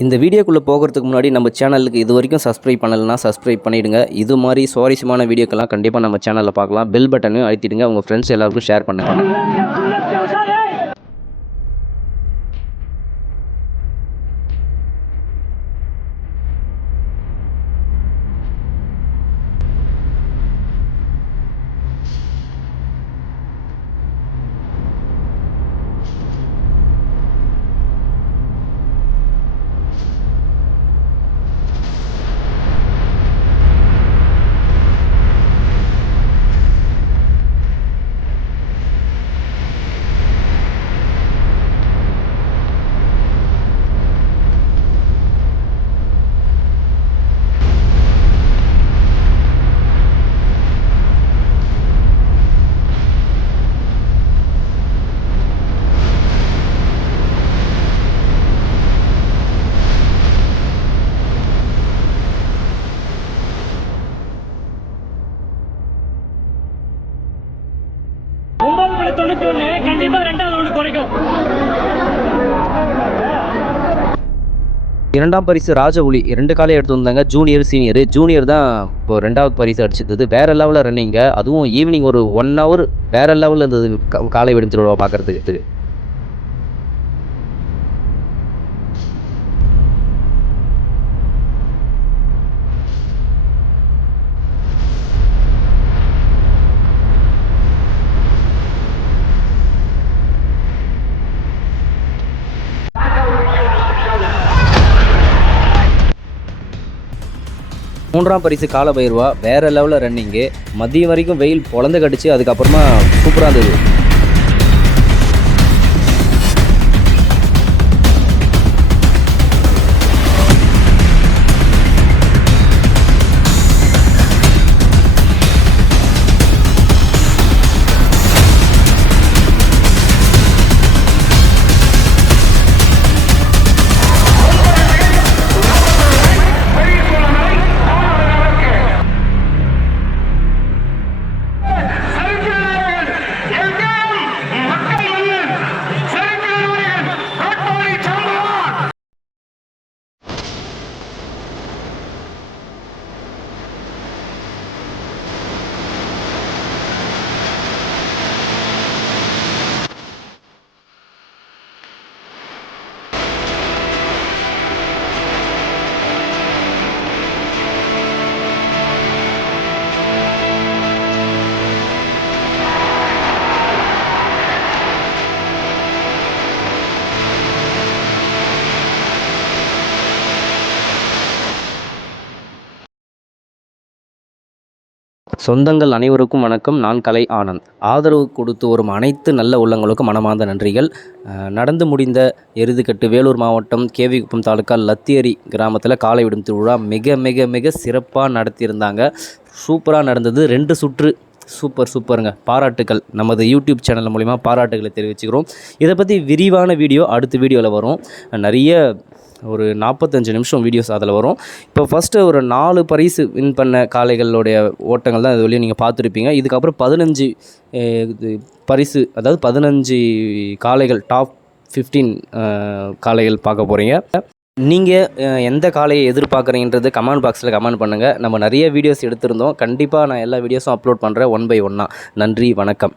இந்த வீடியோக்குள்ளே போகிறதுக்கு முன்னாடி நம்ம சேனலுக்கு இது வரைக்கும் சப்ஸ்கிரைப் பண்ணலைன்னா சப்ஸ்கிரைப் பண்ணிவிடுங்க இது மாதிரி சுவாரஸ்யமான வீடியோக்கெல்லாம் கண்டிப்பாக நம்ம சேனலில் பார்க்கலாம். பெல் பட்டனையும் அழுத்திடுங்க. உங்கள் ஃப்ரெண்ட்ஸ் எல்லாருக்கும் ஷேர் பண்ணுங்கள் புள்ளி தொண்ணூத்தி ஒண்ணு கண்டிப்பா ரெண்டாவது ஒன்று குறைக்கும். இரண்டாம் பரிசு ராஜவுளி ரெண்டு காலையும் எடுத்து வந்தாங்க. ஜூனியர் சீனியர் ஜூனியர் தான் இப்போ ரெண்டாவது பரிசு அடிச்சிருந்தது வேறு லெவலில் ரன்னிங்க அதுவும் ஈவினிங் ஒரு ஒன் ஹவர் வேறு லெவலில் இருந்தது. காலை விடுத்துருவா பார்க்குறதுக்கு மூன்றாம் பரிசு கால பயிர்வா வேறு லெவலில் ரன்னிங்கு மதியம் வரைக்கும் வெயில் பொழந்து கடிச்சு அதுக்கப்புறமா சூப்பராக இருந்தது. சொந்தங்கள் அனைவருக்கும் வணக்கம். நான் கலை ஆனந்த். ஆதரவு கொடுத்து வரும் அனைத்து நல்ல உள்ளங்களுக்கும் மனமார்ந்த நன்றிகள். நடந்து முடிந்த எருதுக்கட்டு வேலூர் மாவட்டம் கேவிக்குப்பம் தாலுக்கா லத்தியரி கிராமத்தில் காலை விடும் திருவிழா மிக மிக மிக சிறப்பாக நடத்தியிருந்தாங்க. சூப்பராக நடந்தது. ரெண்டு சுற்று. சூப்பர் சூப்பருங்க. பாராட்டுக்கள். நமது யூடியூப் சேனல் மூலிமா பாராட்டுகளை தெரிவிச்சுக்கிறோம். இதை பற்றி விரிவான வீடியோ அடுத்த வீடியோவில் வரும். நிறைய ஒரு நாற்பத்தஞ்சு நிமிஷம் வீடியோஸ் அதில் வரும். இப்போ ஃபஸ்ட்டு ஒரு நாலு பரிசு வின் பண்ண காளைகளுடைய ஓட்டங்கள் தான் இது வழியும் நீங்கள் பார்த்துருப்பீங்க. இதுக்கப்புறம் பதினஞ்சு இது பரிசு அதாவது பதினஞ்சு காளைகள் டாப் ஃபிஃப்டீன் காளைகள் பார்க்க போகிறீங்க நீங்கள் எந்த காளையை எதிர்பார்க்குறீங்கன்றது கமெண்ட் பாக்ஸில் கமெண்ட் பண்ணுங்கள் நம்ம நிறைய வீடியோஸ் எடுத்திருந்தோம். கண்டிப்பாக நான் எல்லா வீடியோஸும் அப்லோட் பண்ணுறேன் ஒன் பை ஒன்னாக நன்றி வணக்கம்.